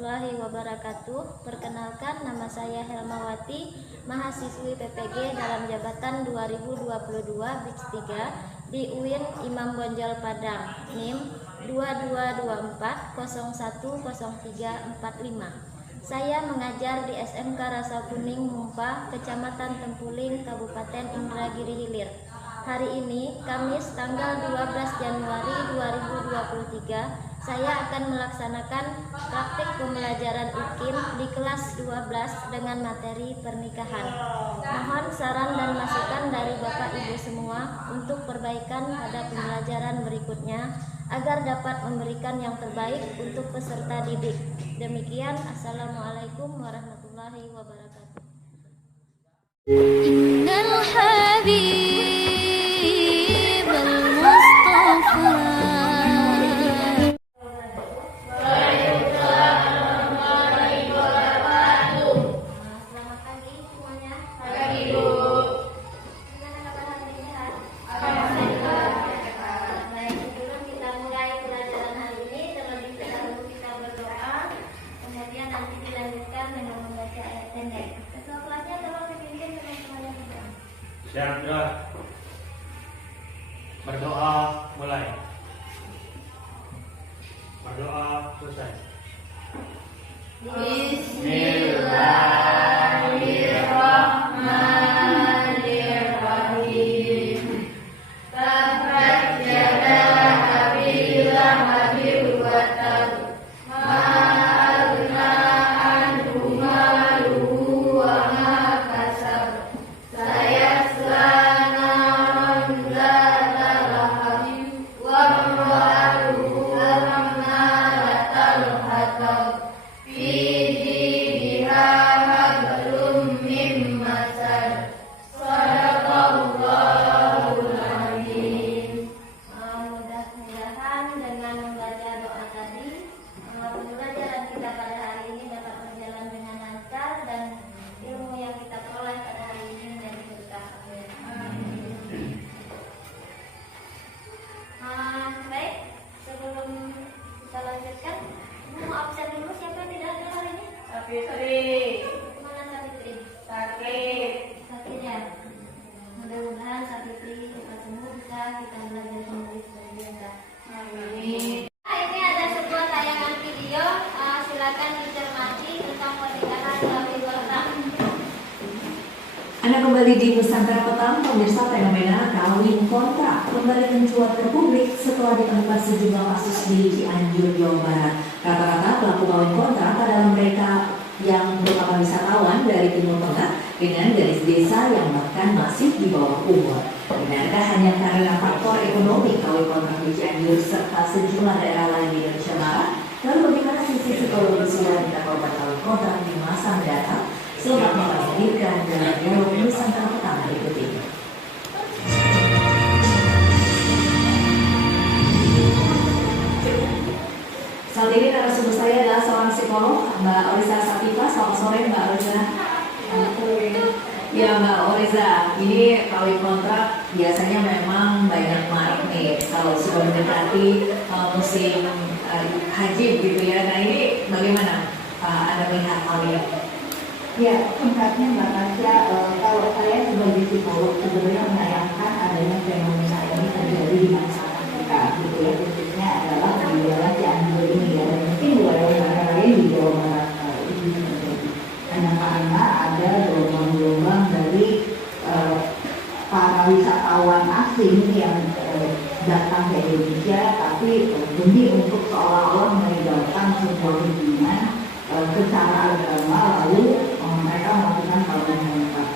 warahmatullahi wabarakatuh. Perkenalkan, nama saya Helmawati, mahasiswi PPG dalam jabatan 2022 Batch 3 di UIN Imam Bonjol Padang, NIM 2224010345. Saya mengajar di SMK Rasa Kuning Mumpa, Kecamatan Tempuling, Kabupaten Indragiri Hilir. Hari ini, Kamis tanggal 12 Januari 2023, saya akan melaksanakan praktik pembelajaran UKIM di kelas 12 dengan materi pernikahan. Mohon saran dan masukan dari Bapak Ibu semua untuk perbaikan pada pembelajaran berikutnya agar dapat memberikan yang terbaik untuk peserta didik. Demikian, Assalamualaikum warahmatullahi wabarakatuh. Innal habib al-Mustafa. Siap, berdoa mulai. Berdoa selesai. Bismillahirrahmanirrahim. Tabbat yada Abi Lahabin wa tab. Ma aghna anhu maluhu wa ma kasab. Sayasla naran zata lahab wa imra'atuhu hammalatal hatab. Fi jidiha hablum min masad. Shadaqallahul azim. Mudah-mudahan dengan membaca doa tadi, pembelajaran kita pada hari ini dapat berjalan dengan lancar dan ilmu yang kita peroleh pada hari ini menjadi berkah. Baik, sebelum kita lanjutkan, mau absen dulu siapa yang tidak ada hari ini? Sabitri Mana Sabitri? sakit. Sakit ya. Mudah-mudahan Sabitri cepat sembuh, bisa kita belajar kembali seperti biasa. Amin. Ini ada sebuah tayangan video, silakan dicermati tentang pernikahan kawin kontrak. Anda kembali di Nusantara Petang, pemirsa. Fenomena kawin kontrak kembali mencuat ke publik setelah ditemukan sejumlah kasus di Cianjur, Jawa Barat. Rata-rata pelaku kawin kontrak adalah mereka yang merupakan wisatawan dari Timur Tengah dengan garis desa yang bahkan masih di bawah umur. Benarkah hanya karena faktor ekonomi kawin kontrak di Cianjur serta sejumlah daerah lain di Indonesia Barat? Lalu bagaimana sisi psikologis wanita korban kawin kontrak di masa mendatang? Selamat menghadirkan dalam dialog Nusantara Petang berikut ini. Saat ini narasumber saya adalah seorang psikolog, Mbak Oriza Sativa. Selamat sore, Mbak Oriza. Ya, Mbak Oriza, ini kawin kontrak biasanya memang banyak marak nih kalau sudah mendekati musim haji gitu ya. Nah, ini bagaimana Anda melihat hal ini? Ya, singkatnya Mbak Tasya, kalau saya sebagai psikolog sebenarnya menyayangkan adanya fenomena ini terjadi di masyarakat kita, gitu ya, khususnya adalah di wilayah Cianjur ini ya, dan mungkin wilayah lain di Jawa Barat ini terjadi. Karena ada gelombang-gelombang dari para wisatawan asing yang datang ke Indonesia, tapi demi untuk seolah-olah melegalkan sebuah hubungan secara agama, lalu mereka melakukan kawin kontrak.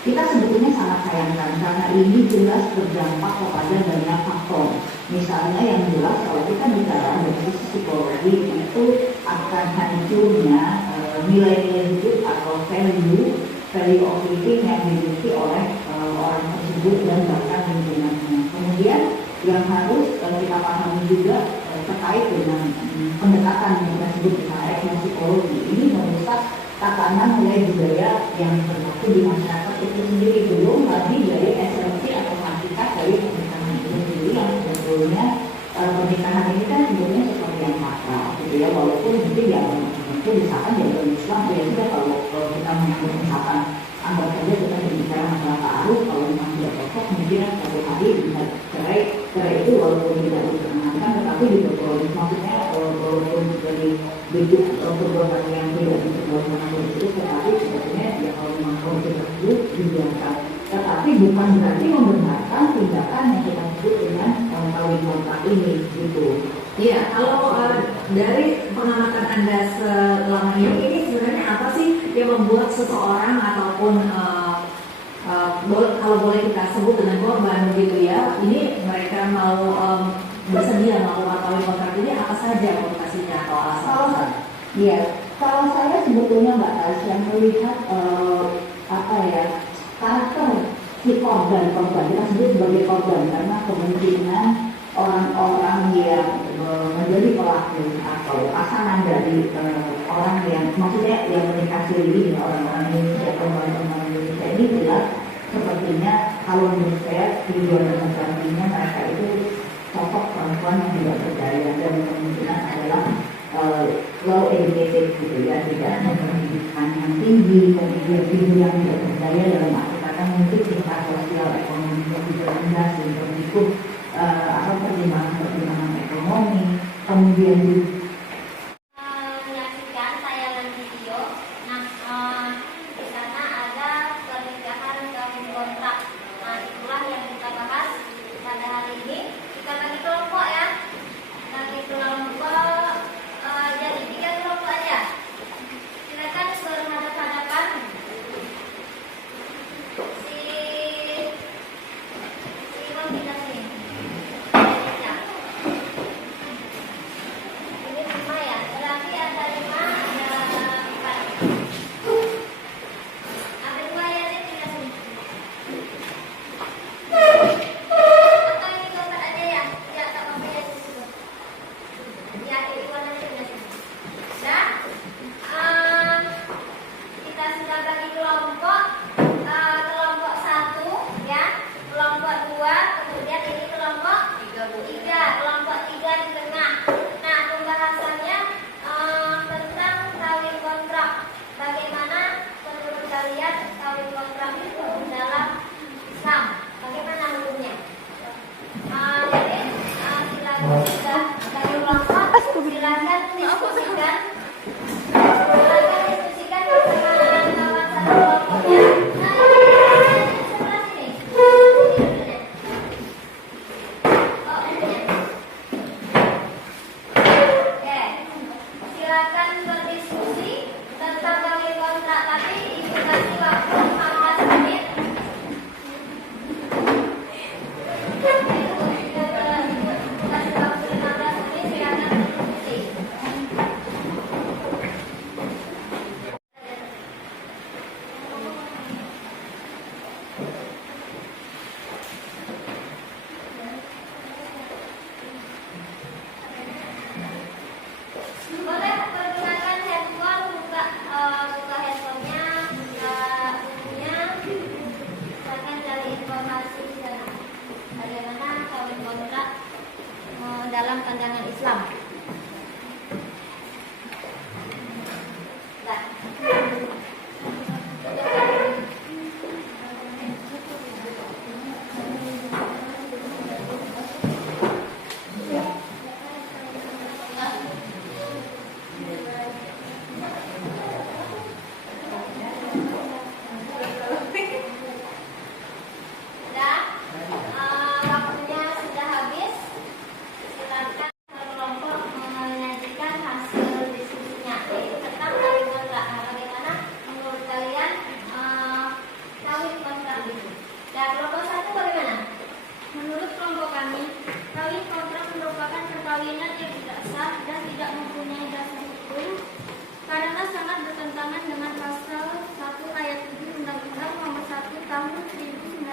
Kita sebetulnya sangat sayangkan karena ini jelas berdampak kepada banyak faktor. Misalnya yang jelas kalau kita bicara dari sisi psikologi itu akan hancurnya nilai-nilai hidup atau value of living yang dimiliki oleh orang tersebut dan bahkan lingkungannya. Kemudian yang harus kita pahami juga terkait dengan pendekatan yang kita sebut dengan psikologi ini merusak tatanan nilai budaya yang berlaku di masyarakat itu sendiri, belum lagi dari esensi atau hakikat dari pernikahan itu sendiri yang sebetulnya pernikahan ini kan sebenarnya seperti yang sakral gitu ya, walaupun mungkin yang itu misalkan ya dalam Islam ya sudah kalau kita misalkan anggap saja kita berbicara masalah ta'aruf, kalau memang tidak cocok mungkin satu hari bisa cerai itu walaupun tidak diperkenankan tetapi diperbolehkan, maksudnya walaupun dari bentuk perbuatan yang tidak diperbolehkan itu tetapi sebetulnya ya kalau memang konflik tersebut dibiarkan, tetapi bukan berarti membenarkan tindakan yang kita sebut dengan kawin kontrak ini gitu. Iya, kalau dari pengamatan Anda selama ini sebenarnya apa sih yang membuat seseorang ataupun kalau boleh kita sebut dengan korban begitu ya, ini mereka mau bersedia melakukan kawin kontrak ini, apa saja motivasinya atau alasan? Iya, kalau saya sebetulnya Mbak Tasya melihat apa ya, karakter si korban kita sebut sebagai korban karena kemungkinan orang-orang yang menjadi pelaku atau pasangan dari orang yang maksudnya yang menikah siri orang-orang Indonesia, orang-orang Indonesia ini jelas sepertinya kalau menurut saya tujuan dan motivasinya mereka itu sosok perempuan yang tidak berdaya dan kemungkinan adalah low educated gitu ya, tidak berpendidikan yang tinggi, kemudian ibu yang tidak berdaya dalam arti kata mungkin tingkat sosial ekonomi yang tidak rendah sehingga berikut pertimbangan ekonomi, kemudian menyaksikan tayangan video. Nah, di sana ada pernikahan kawin kontrak. Nah, itulah yang kita bahas pada hari ini. Kita bagi kelompok ya. Bagi kelompok jadi 3 kelompok aja. Silakan berhadapan-hadapan. Si Romi sini. Ini 5 ya. Berarti ada 5, ada 4. Ada 2 ya, ini pindah sini. Atau ini keempat aja ya. Ya, tak apa-apa ya di situ. Ya, ini warnanya pindah sini. Dan kita sudah bagi kelompok. Kelompok 1 ya, kelompok 2, kemudian ini kelompok 3. Kelompok 3 di tengah. Nah, pembahasannya tentang kawin kontrak. Bagaimana menurut kalian kawin kontrak itu dalam Islam? Bagaimana hukumnya? Jadi silakan sudah dari kelompok, silakan diskusikan. Silakan diskusikan dengan kawan satu kelompoknya. Nah, ini sebelah sini. Oh, ini. Oke, silakan berdiskusi tentang kawin kontrak, tapi ibu kasih waktu 15 menit. Kasih waktu 15 menit, silakan berdiskusi. Boleh pergunakan handphone, buka handphonenya, buka bukunya, silakan cari informasi di sana. Bagaimana kawin kontrak dalam pandangan Islam. Nah. Waktunya sudah habis. Silakan kelompok menyajikan hasil diskusinya yaitu tentang kawin kontrak. Nah, bagaimana menurut kalian kawin kontrak itu? Dan kelompok 1 bagaimana? Menurut kelompok kami, kawin kontrak merupakan perkawinan yang tidak sah dan tidak mempunyai dasar hukum karena sangat bertentangan dengan pasal 1 ayat 7 Undang-Undang Nomor 1 Tahun 1974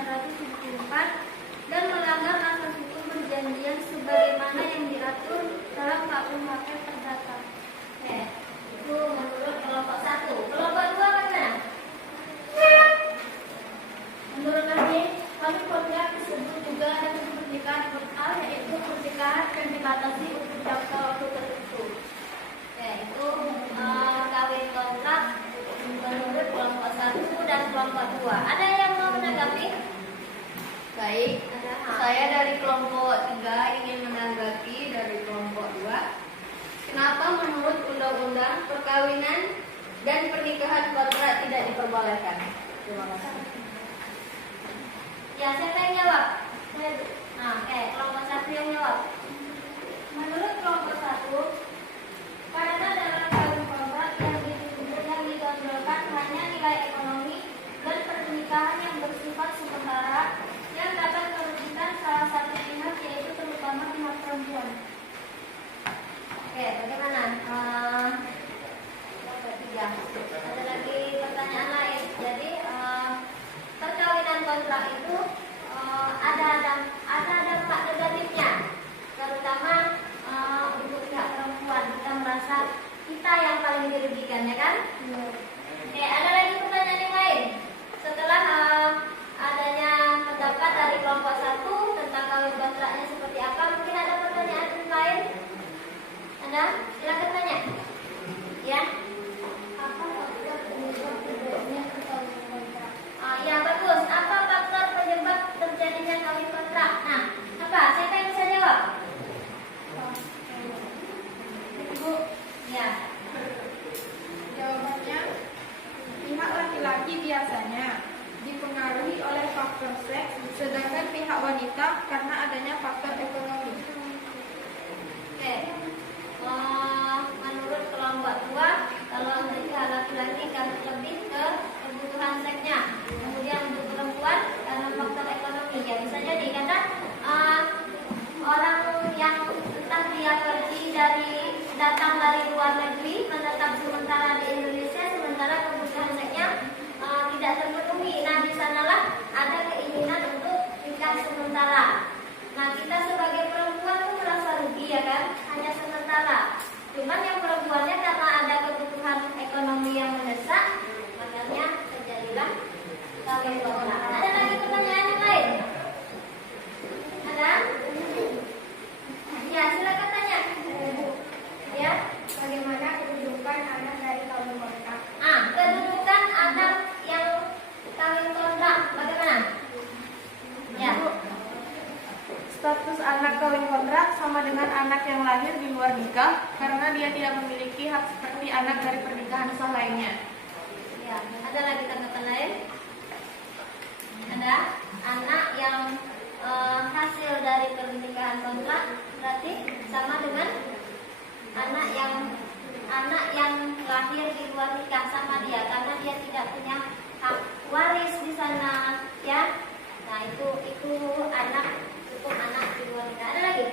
dan melanggar asas hukum perjanjian sebagaimana yang diatur dalam KUHP Perdata. Oke, itu menurut kelompok 1. Kelompok 2 bagaimana? Menurut kami, kawin kontrak disebut juga dengan pernikahan total, yaitu pernikahan yang 2, perkawinan dan pernikahan kontrak tidak diperbolehkan. Terima kasih. Ya, siapa yang jawab? Oke, kelompok 1 yang jawab. Menurut kelompok 1, karena dalam kawin kontrak yang ditonjolkan hanya nilai ekonomi dan pernikahan yang bersifat sementara yang dapat merugikan salah satu pihak, yaitu terutama pihak perempuan. Oke, bagaimana? Ada lagi pertanyaan lain. Jadi perkawinan kontrak itu ada dampak negatifnya, terutama untuk pihak perempuan. Kita merasa kita yang paling dirugikan, ya kan? Oke, ada lagi pertanyaan yang lain. Setelah adanya pendapat dari kelompok 1 tentang kawin kontraknya seperti apa, mungkin ada pertanyaan lain? Ada? Silakan tanya. Ya. Apa faktor penyebab terjadinya perkawinan kontrak? Ya, bagus. Apa faktor penyebab terjadinya kawin kontrak? Nah, apa? Siapa yang bisa jawab? Ibu, Ya. jawabannya pihak laki-laki biasanya dipengaruhi oleh faktor seks, sedangkan pihak wanita karena adanya faktor ekonomi. Oke. Menurut kelompok 2, kalau untuk pihak laki-laki karena lebih ke kebutuhan seksnya, kemudian untuk perempuan karena faktor ekonomi. Ya, bisa jadi karena orang yang entah dia pergi datang dari luar negeri menetap sementara di Indonesia, sementara kebutuhan seksnya tidak terpenuhi. Nah, di sanalah ada keinginan untuk nikah sementara. Nah, kita sebagai perempuan tuh merasa rugi, ya kan? Hanya sementara. Cuman yang perempuannya karena ada kebutuhan ekonomi yang mendesak, makanya terjadilah kawin kontrak. Ada lagi pertanyaan yang lain? Ada? Ya, silakan tanya. Ya, Bagaimana kedudukan anak dari kawin kontrak? kedudukan anak yang kawin kontrak bagaimana? Ya. Status anak kawin kontrak sama dengan anak yang lahir di luar nikah karena dia tidak memiliki hak seperti anak dari pernikahan sah lainnya. Ya, ada lagi tanggapan lain? Ada anak yang hasil dari pernikahan kontrak berarti sama dengan anak yang lahir di luar nikah sama dia karena dia tidak punya hak waris di sana, ya. Nah, itu anak hukum anak di luar nikah. Ada lagi?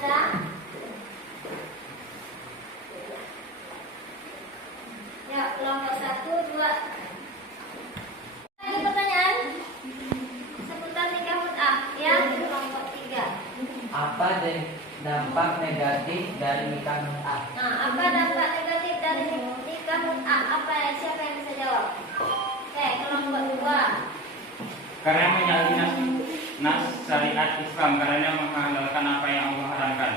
Ada? Ya, kelompok 1, 2. Lagi pertanyaan seputar nikah mut'ah, ya, kelompok 3. Apa dampak negatif dari nikah mut'ah? Nah, apa dampak negatif dari nikah mut'ah? Apa ya? Siapa yang bisa jawab? Oke, kelompok 2. Karena menyalahi nas syariat Islam, karena menghalalkan apa yang Allah haramkan.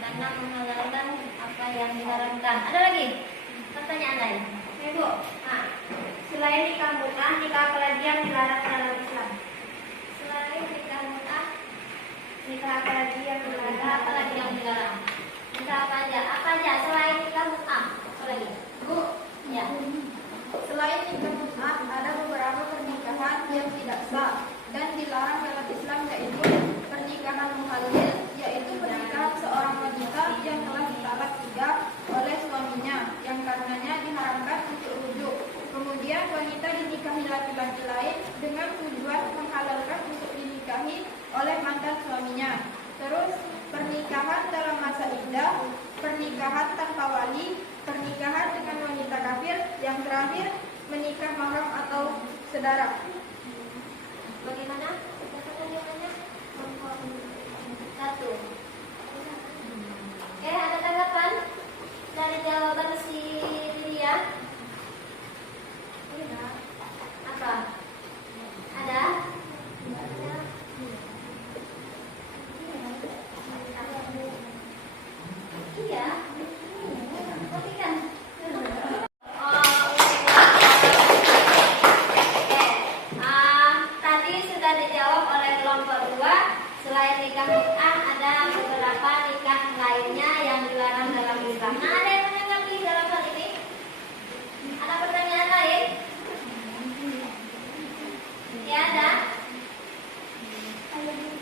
Karena menghalalkan apa yang diharamkan. Ada lagi pertanyaan lain? Ibu, nah, selain nikah mut'ah, nikah apa lagi yang dilarang dalam Islam? Selain nikah mut'ah, nikah apa lagi yang dilarang? Apa lagi yang dilarang? Nikah apa aja? Apa aja selain nikah mut'ah? Apa lagi? Bu, Ya. selain nikah mut'ah ada beberapa pernikahan yang tidak sah dan dilarang dalam Islam, yaitu pernikahan muhalil, yaitu pernikahan seorang wanita yang telah ditalak 3 oleh suaminya yang karenanya diharamkan untuk rujuk. Kemudian wanita dinikahi laki-laki lain dengan tujuan menghalalkan untuk dinikahi oleh mantan suaminya. Terus pernikahan dalam masa iddah, pernikahan tanpa wali, pernikahan dengan wanita kafir, yang terakhir menikah mahram atau saudara. Bagaimana? Jawabannya? 1. Oke, ada tanggapan dari jawaban si Lydia? Apa? Ada? Iya. Tapi kan. Tadi sudah dijawab oleh kelompok 2. Selain nikah Nah, ada yang menanggapi dalam hal ini? Ada pertanyaan lain? Ya, ada?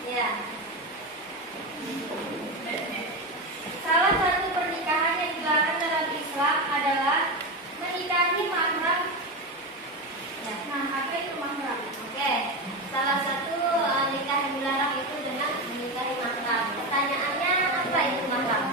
Ya. Salah satu pernikahan yang dilarang dalam Islam adalah menikahi mahram. Ya. Nah, apa itu mahram? Oke. Salah satu nikah yang dilarang itu dengan menikahi mahram. Pertanyaannya, apa itu mahram?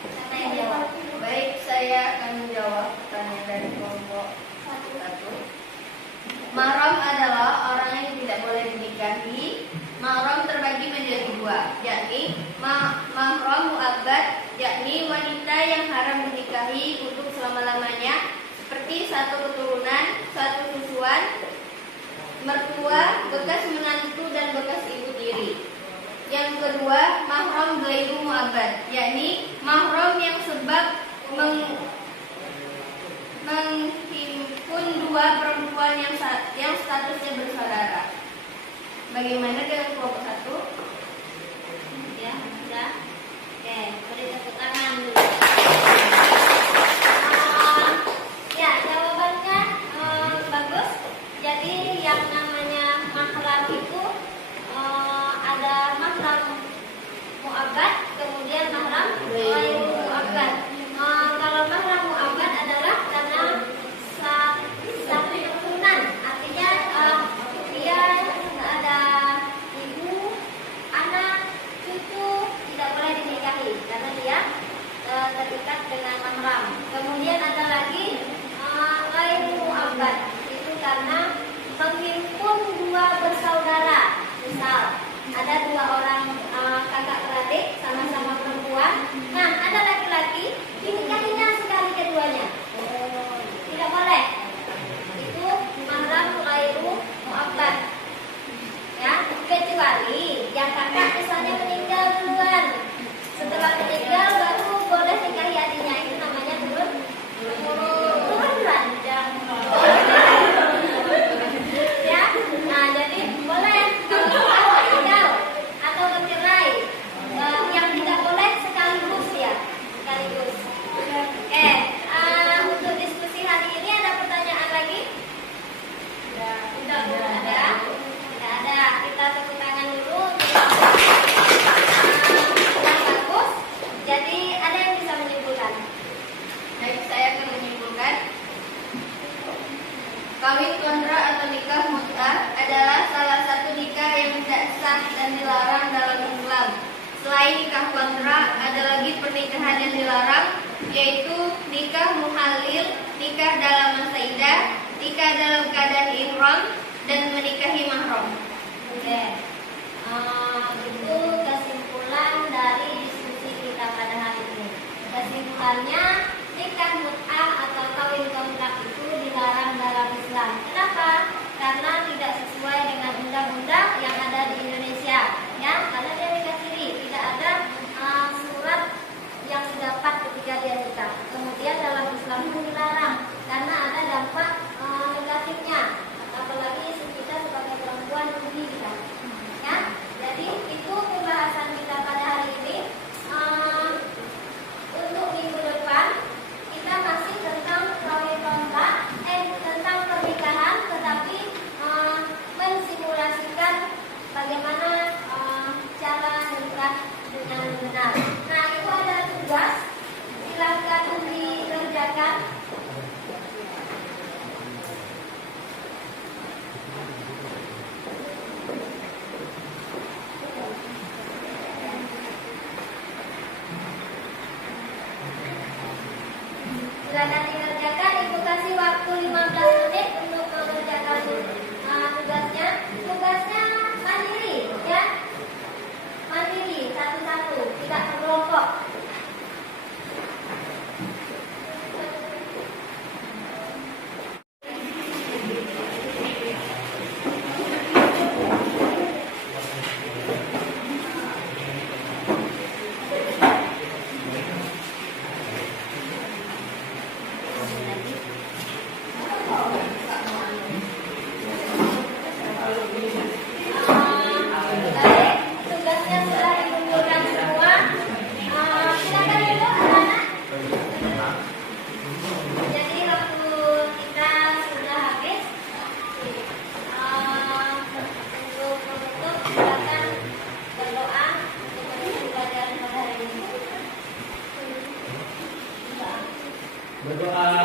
Siapa yang jawab? Baik, saya akan menjawab pertanyaan dari kelompok 1. Mahram adalah orang yang tidak boleh dinikahi. Mahram terbagi menjadi 2, yakni mahram mu'abbad, yakni wanita yang haram dinikahi untuk selama-lamanya, seperti satu keturunan, satu susuan, mertua, bekas menantu dan bekas ibu tiri. Yang kedua, mahram ghairu mu'abbad, yakni mahram yang sebab menghimpun 2 perempuan yang statusnya bersaudara. Bagaimana dengan kelompok 1? Ya, sudah. Oke, beri tepuk tangan dulu. Ya, jawabannya bagus. Jadi yang namanya mahram itu ada mahram mu'abbad, kemudian mahram ghairu mu'abbad. Kalau mahram mu'abbad adalah karena satu keturunan, artinya dia ada ibu, anak, cucu, tidak boleh dinikahi karena dia terikat dengan mahram. Kemudian ada lagi ghairu mu'abbad, itu karena menghimpun 2 bersaudara. Misal ada 2 orang kakak beradik sama-sama perempuan. Nah, ada laki-laki dinikahinya sekali keduanya. Tidak boleh. Itu mahram ghairu mu'abbad. Ya, kecuali yang kakak misalnya meninggal duluan. Setelah meninggal baru boleh nikahi adiknya. Itu namanya turun ya. Nah, jadi boleh kalau meninggal atau bercerai, yang tidak boleh sekaligus ya, sekaligus. Oke, untuk diskusi hari ini ada pertanyaan lagi? Tidak ada. Tidak ada. Kita tepuk tangan dulu. Yang bagus. Jadi ada yang bisa menyimpulkan? Baik, saya akan menyimpulkan. Kawin kontra atau nikah mut'ah adalah salah satu nikah yang tidak sah dan dilarang dalam Islam. Selain nikah kontra, ada lagi pernikahan yang dilarang, yaitu nikah muhalil, nikah dalam masa iddah, nikah dalam keadaan ihram, dan menikahi mahram. Oke. Itu kesimpulan dari diskusi kita pada hari ini. Kesimpulannya, nikah mut'ah atau kawin kontrak itu dilarang dalam Islam. Kenapa? Karena tidak sesuai dengan undang-undang yang ada di Indonesia. Ya, karena dia nikah siri, tidak ada surat yang didapat ketika dia nikah. Kemudian dalam Islam pun dilarang karena ada dampak negatifnya. Apalagi kita sebagai perempuan rugi kita. Ya, jadi itu pembahasan kita pada hari ini. Untuk minggu depan kita masih tentang kawin kontrak, tentang pernikahan, tetapi mensimulasikan bagaimana cara nikah dengan benar. Nah, itu ada tugas, silakan dikerjakan. Silakan dikerjakan. Ibu kasih waktu 15 menit untuk mengerjakan tugasnya. Tugasnya mandiri, ya. Mandiri, satu-satu, tidak berkelompok. Berdoa.